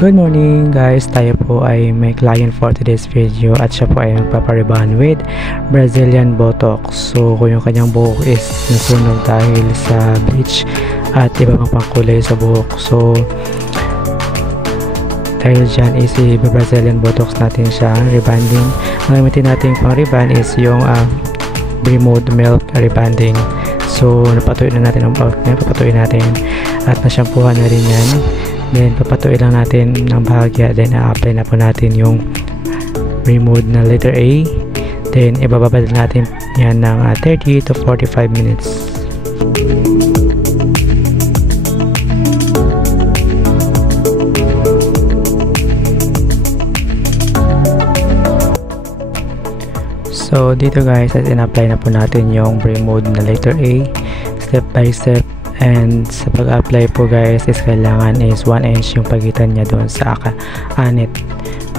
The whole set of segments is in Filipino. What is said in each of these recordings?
Good morning guys, tayo po ay may client for today's video at siya po ay magpapariban with Brazilian Botox. So kung yung kanyang buhok is nasunog dahil sa bleach at iba pang kulay sa buhok, so dahil dyan is i-Brazilian Botox natin siya, rebanding. Ang gamitin natin pang reban is yung Bremode Milk Rebanding. So napatuloy na natin ang bulk niya, papatuloy natin at nasyampuhan na rin yan. Then papatuloy lang natin ng bahagya, then a-apply na po natin yung Bremode na letter A. Then ibababad natin yan ng 30 to 45 minutes. So dito guys, at in-apply na po natin yung Bremode na letter A step by step. And sa pag-apply po guys is kailangan is 1 inch yung pagitan niya doon sa anit,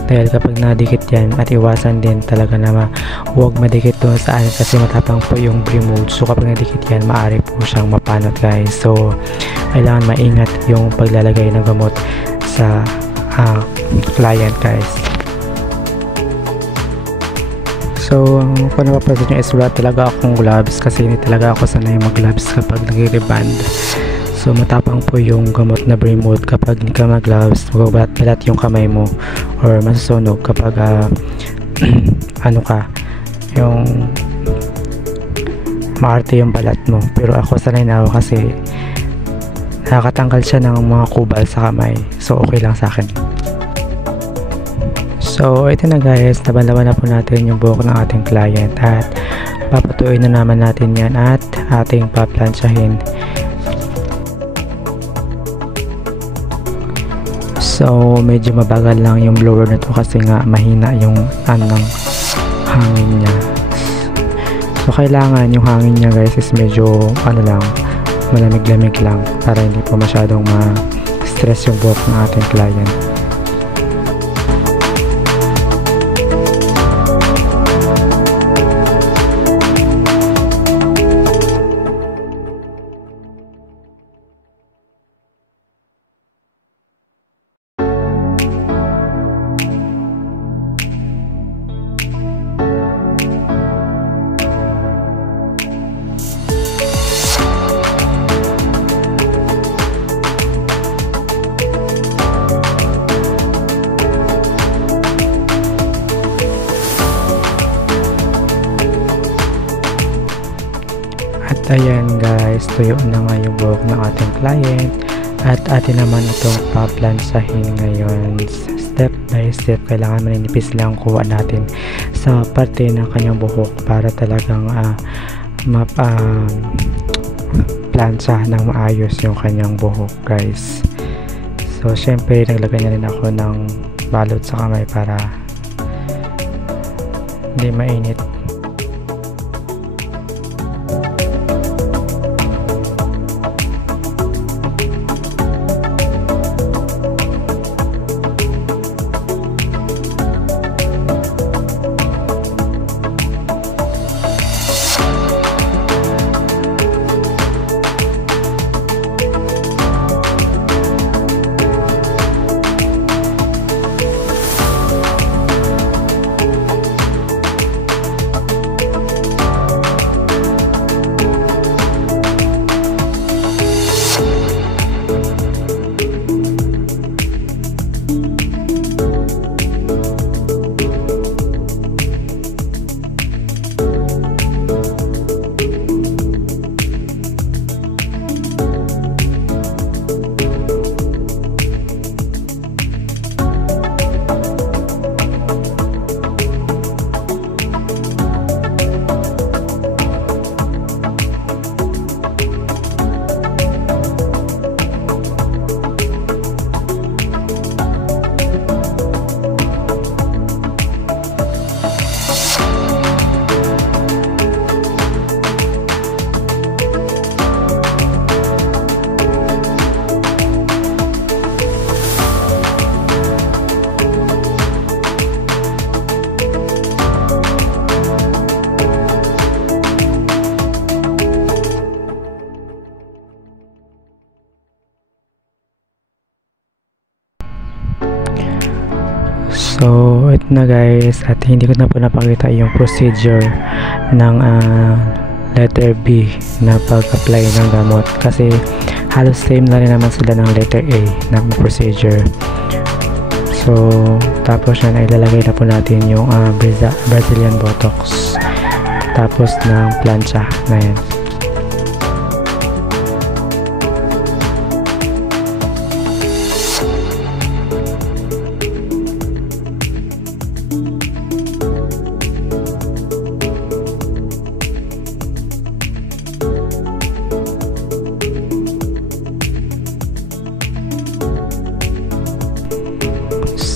dahil kapag nadikit yan, at iwasan din talaga na huwag madikit doon sa anit kasi matapang po yung Bremode. So kapag nadikit yan, maaari po siyang mapanot guys. So kailangan maingat yung paglalagay ng gamot sa client guys. So kung napapansin nyo is wala talaga akong gloves kasi hindi talaga ako sanay mag-gloves kapag nag-reband. So matapang po yung gamot na Bremode kapag hindi ka mag-gloves, magbabalat yung kamay mo or masusunog kapag ano ka, yung maarte yung balat mo. Pero ako sanay na ako kasi nakakatanggal siya ng mga kubal sa kamay, so okay lang sa akin. So ito na guys, nabanlaban na po natin yung buhok ng ating client at papatuloy na naman natin yan at ating paplansyahin. So medyo mabagal lang yung blower na to kasi nga mahina yung hangin niya. So kailangan yung hangin niya guys is medyo lang, malamig-lamig lang para hindi po masyadong ma-stress yung buhok ng ating client. At ayan guys, tuyo na nga yung buhok ng ating client at atin naman itong paplansahin ngayon step by step. Kailangan maninipis lang kuha natin sa parte ng kanyang buhok para talagang plansa ng maayos yung kanyang buhok guys. So syempre naglagay na rin ako ng balot sa kamay para hindi mainit. So ito na guys, at hindi ko na po napakita yung procedure ng letter B na pag-apply ng gamot, kasi halos same na rin naman sila ng letter A na procedure. So tapos na ilalagay na po natin yung Brazilian Botox tapos ng plancha na yan.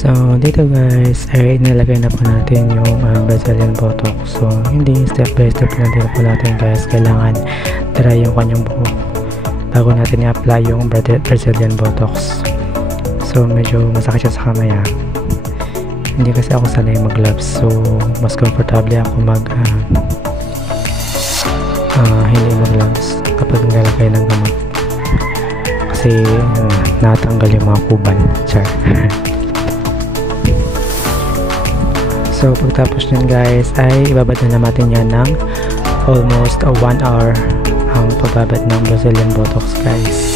So dito guys ay inilagay na po natin yung Brazilian Botox. So hindi step by step na din po natin guys, kailangan dry yung kanyang buhok bago natin i-apply yung Brazilian Botox. So medyo masakit siya sa kamay hindi kasi ako sanay mag gloves, so mas comfortable ako hindi mag gloves kapag nilalagay ng gamot kasi natanggal yung mga kubal. Char. So pagtapos nyan guys ay ibabad na natin yan ng almost 1 hour ang pagbabad ng Brazilian Botox guys.